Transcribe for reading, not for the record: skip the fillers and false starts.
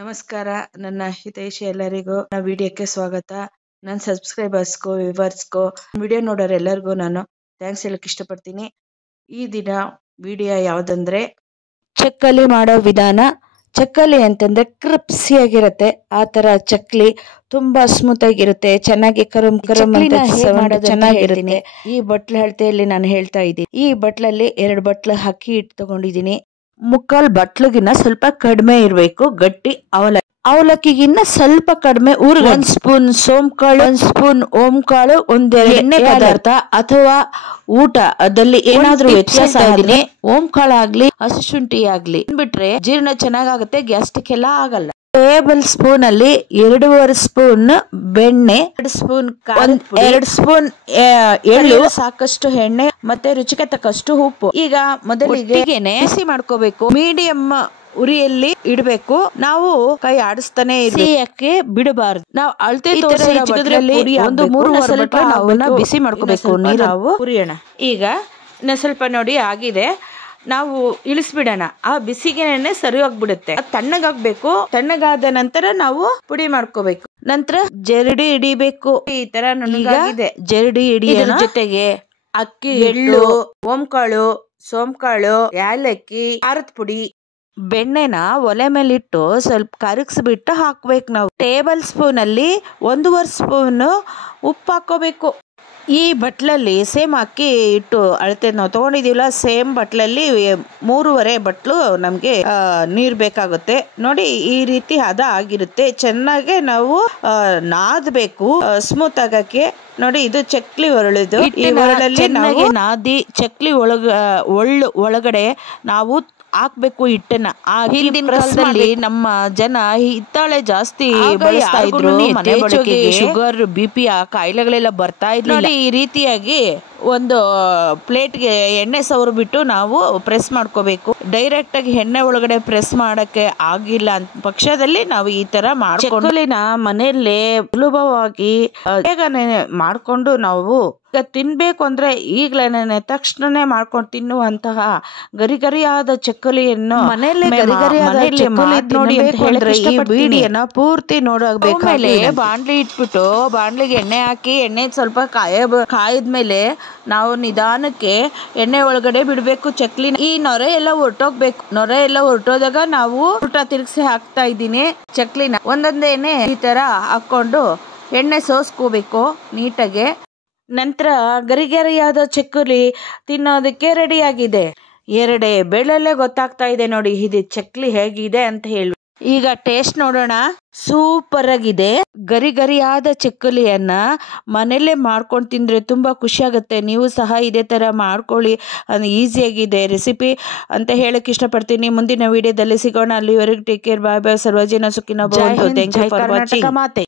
ನಮಸ್ಕಾರ ನನ್ನ ಹಿತೈಷಿ ಎಲ್ಲರಿಗೂ ನನ್ನ ವಿಡಿಯೋಕ್ಕೆ ಸ್ವಾಗತ. ನನ್ನ ಸಬ್ಸ್ಕ್ರೈಬರ್ಸ್ಗೂ ವ್ಯೂವರ್ಸ್ಗೂ ವಿಡಿಯೋ ನೋಡೋರು ಎಲ್ಲರಿಗೂ ನಾನು ಥ್ಯಾಂಕ್ಸ್ ಹೇಳಕ್ ಇಷ್ಟಪಡ್ತೀನಿ. ಈ ದಿನ ವಿಡಿಯೋ ಯಾವುದಂದ್ರೆ ಚಕ್ಕಲಿ ಮಾಡೋ ವಿಧಾನ. ಚಕ್ಕಲಿ ಅಂತಂದ್ರೆ ಕ್ರಿಪ್ಸಿಯಾಗಿರುತ್ತೆ, ಆ ತರ ಚಕ್ಲಿ ತುಂಬಾ ಸ್ಮೂತ್ ಆಗಿರುತ್ತೆ, ಚೆನ್ನಾಗಿ ಕರಂ ಅಂತ ಚೆನ್ನಾಗಿರುತ್ತೆ. ಈ ಬಟ್ಲ ಅಳತೆಯಲ್ಲಿ ನಾನು ಹೇಳ್ತಾ ಇದ್ದೀನಿ. ಈ ಬಟ್ಲಲ್ಲಿ 2 ಬಟ್ಲು ಅಕ್ಕಿ ಹಿಟ್ಟು ತಗೊಂಡಿದ್ದೀನಿ. 3/4 ಬಟ್ಲಿಗಿನ್ನ ಸ್ವಲ್ಪ ಕಡಿಮೆ ಇರಬೇಕು ಗಟ್ಟಿ ಅವಲಕ್ಕಿಗಿನ್ನ ಸ್ವಲ್ಪ ಕಡಿಮೆ 1 ಸ್ಪೂನ್ ಸೋಂಕಾಳು, 1 ಸ್ಪೂನ್ ಓಂಕಾಳು, 1 ಎಣ್ಣೆ ಪದಾರ್ಥ ಅಥವಾ ಊಟ ಅದಲ್ಲಿ ಏನಾದ್ರೂ ವ್ಯತ್ಯಾಸ ಆದ್ರೆ ಓಂಕಾಳು ಆಗ್ಲಿ ಹಸಿಶುಂಠಿ ಆಗ್ಲಿ ಬಿಟ್ರೆ ಜೀರ್ಣ ಚೆನ್ನಾಗಾಗುತ್ತೆ, ಗ್ಯಾಸ್ಟ್ರಿಕ್ ಎಲ್ಲ ಆಗಲ್ಲ. ಟೇಬಲ್ ಸ್ಪೂನ್ ಅಲ್ಲಿ 2.5 ಸ್ಪೂನ್ ಬೆಣ್ಣೆ, 2 ಸ್ಪೂನ್ 2 ಸ್ಪೂನ್ ಎಳ್ಳು, ಸಾಕಷ್ಟು ಎಣ್ಣೆ ಮತ್ತೆ ರುಚಿಗೆ ತಕ್ಕಷ್ಟು ಉಪ್ಪು. ಈಗ ಮೊದಲಿಗೆ ಬಿಸಿ ಮಾಡ್ಕೋಬೇಕು. ಮೀಡಿಯಂ ಉರಿಯಲ್ಲಿ ಇಡಬೇಕು. ನಾವು ಕೈ ಆಡಿಸ್ತಾನೆ ಸಿಯಕ್ಕೆ ಬಿಡಬಾರದು. ನಾವು ಅಳತೆ ಒಂದು 3 ಬಿಸಿ ಮಾಡ್ಕೋಬೇಕು. ನೀರು ಉರಿಯೋಣ. ಈಗ ಸ್ವಲ್ಪ ನೋಡಿ ಆಗಿದೆ, ನಾವು ಇಳಿಸ್ಬಿಡೋಣ. ಆ ಬಿಸಿಗೆನೆ ಸರಿ ಹೋಗ್ಬಿಡುತ್ತೆ. ತಣ್ಣಗಾಗ್ಬೇಕು. ತಣ್ಣಗಾದ ನಂತರ ನಾವು ಪುಡಿ ಮಾಡ್ಕೋಬೇಕು. ನಂತರ ಜರಡಿ ಹಿಡಿಬೇಕು. ಈ ತರ ನುಣ್ಣಗಾಗಿದೆ. ಜರಡಿ ಹಿಡಿಯೋಣ. ಜೊತೆಗೆ ಅಕ್ಕಿ, ಎಳ್ಳು, ಓಂಕಾಳು, ಸೋಂಕಾಳು, ಯಾಲಕ್ಕಿ, ಖಾರದ ಪುಡಿ, ಬೆಣ್ಣೆನ ಒಲೆ ಮೇಲಿಟ್ಟು ಸ್ವಲ್ಪ ಕರಗಿಸ್ಬಿಟ್ಟು ಹಾಕ್ಬೇಕು. ನಾವು ಟೇಬಲ್ ಸ್ಪೂನ್ ಅಲ್ಲಿ 1.5 ಸ್ಪೂನ್ ಉಪ್ಪು ಹಾಕೋಬೇಕು. ಈ ಬಟ್ಲಲ್ಲಿ ಸೇಮ್ ಅಕ್ಕಿ ಇಟ್ಟು ಅಳತೆ ನಾವು ತಗೊಂಡಿದೀವಲ್ಲ, ಸೇಮ್ ಬಟ್ಲಲ್ಲಿ 3.5 ಬಟ್ಲು ನಮ್ಗೆ ನೀರ್ ಬೇಕಾಗುತ್ತೆ. ನೋಡಿ ಈ ರೀತಿ ಹದ ಆಗಿರುತ್ತೆ. ಚೆನ್ನಾಗಿ ನಾವು ನಾದಬೇಕು ಸ್ಮೂತ್ ಆಗಕ್ಕೆ. ನೋಡಿ ಇದು ಚಕ್ಲಿ ಒರಳಿದು. ಈ ಒರಳಲ್ಲಿ ನಾವು ನಾದಿ ಚಕ್ಲಿ ಒಳಗಡೆ ನಾವು ಹಾಕ್ಬೇಕು ಹಿಟ್ಟನ್ನ. ಹಿಂದಿನ ಕಾಲದಲ್ಲಿ ನಮ್ಮ ಜನ ಹಿತ್ತಾಳೆ ಜಾಸ್ತಿ ಬಳಸ್ತಾ ಇದ್ರು. ಶುಗರ್, BP ಕಾಯಿಲೆಗಳೆಲ್ಲ ಬರ್ತಾ ಇರ್ಲಿಲ್ಲ. ಈ ರೀತಿಯಾಗಿ ಒಂದು ಪ್ಲೇಟ್ಗೆ ಎಣ್ಣೆ ಸವರ್ ಬಿಟ್ಟು ನಾವು ಪ್ರೆಸ್ ಮಾಡ್ಕೋಬೇಕು. ಡೈರೆಕ್ಟ್ ಆಗಿ ಎಣ್ಣೆ ಒಳಗಡೆ ಪ್ರೆಸ್ ಮಾಡಕ್ಕೆ ಆಗಿಲ್ಲ ಅಂತ ಪಕ್ಷದಲ್ಲಿ ನಾವು ಈ ತರ ಚಕ್ಕಲಿನ ಮನೆಯಲ್ಲೇ ಸುಲಭವಾಗಿ ಬೇಗನೆ ಮಾಡ್ಕೊಂಡು ನಾವು ಈಗ ತಿನ್ಬೇಕು ಅಂದ್ರೆ ಈಗ್ಲೇನೆ ತಕ್ಷಣನೇ ಮಾಡ್ಕೊಂಡು ತಿನ್ನುವಂತಹ ಗರಿಗರಿಯಾದ ಚಕ್ಕಲಿಯನ್ನು ಮನೆಯಲ್ಲೇ ನೋಡಿ ಅಂತ ಹೇಳಿದ್ರೆ ಈ ವಿಡಿಯೋನ ಪೂರ್ತಿ ನೋಡಬೇಕು. ಬಾಂಡ್ಲಿ ಇಟ್ಬಿಟ್ಟು ಬಾಂಡ್ಲಿಗೆ ಎಣ್ಣೆ ಹಾಕಿ ಎಣ್ಣೆ ಸ್ವಲ್ಪ ಕಾಯಿದ್ಮೇಲೆ ನಾವು ನಿಧಾನಕ್ಕೆ ಎಣ್ಣೆ ಒಳಗಡೆ ಬಿಡ್ಬೇಕು ಚಕ್ಲಿನ. ಈ ನೊರೆ ಎಲ್ಲ ಹೊರಟೋಗ್ಬೇಕು. ನೊರೆ ಎಲ್ಲ ಹೊರಟೋದಾಗ ನಾವು ಉಲ್ಟಾ ತಿರ್ಗಿಸಿ ಹಾಕ್ತಾ ಇದ್ದೀನಿ ಚಕ್ಲಿನ. ಒಂದೊಂದೇನೆ ಈ ತರ ಹಾಕೊಂಡು ಎಣ್ಣೆ ಸೋಸ್ಕೋಬೇಕು ನೀಟಾಗೆ. ನಂತರ ಗರಿಗರಿಯಾದ ಚಕ್ಕಲಿ ತಿನ್ನೋದಕ್ಕೆ ರೆಡಿ ಆಗಿದೆ. 2 ಬೆಳ್ಳಲ್ಲೇ ಗೊತ್ತಾಗ್ತಾ ಇದೆ ನೋಡಿ ಇದು ಚಕ್ಲಿ ಹೇಗಿದೆ ಅಂತ ಹೇಳಿ. ಈಗ ಟೇಸ್ಟ್ ನೋಡೋಣ. ಸೂಪರ್ ಆಗಿದೆ. ಗರಿಗರಿಯಾದ ಚಕ್ಕಲಿಯನ್ನ ಮನೆಯಲ್ಲೇ ಮಾಡ್ಕೊಂಡು ತಿಂದ್ರೆ ತುಂಬಾ ಖುಷಿ ಆಗುತ್ತೆ. ನೀವು ಸಹ ಇದೇ ತರ ಮಾಡ್ಕೊಳ್ಳಿ. ಈಸಿಯಾಗಿದೆ ರೆಸಿಪಿ ಅಂತ ಹೇಳಕ್ ಇಷ್ಟಪಡ್ತೀನಿ. ಮುಂದಿನ ವಿಡಿಯೋದಲ್ಲಿ ಸಿಗೋಣ. ಅಲ್ಲಿವರೆಗೂ ಟೇಕ್ ಕೇರ್. ಬಾಯ್ ಬಾಯ್. ಸರ್ವಜನ ಸುಖಿನೋ ಭವಂತು. Thank you for watching. ಮಾತೆ.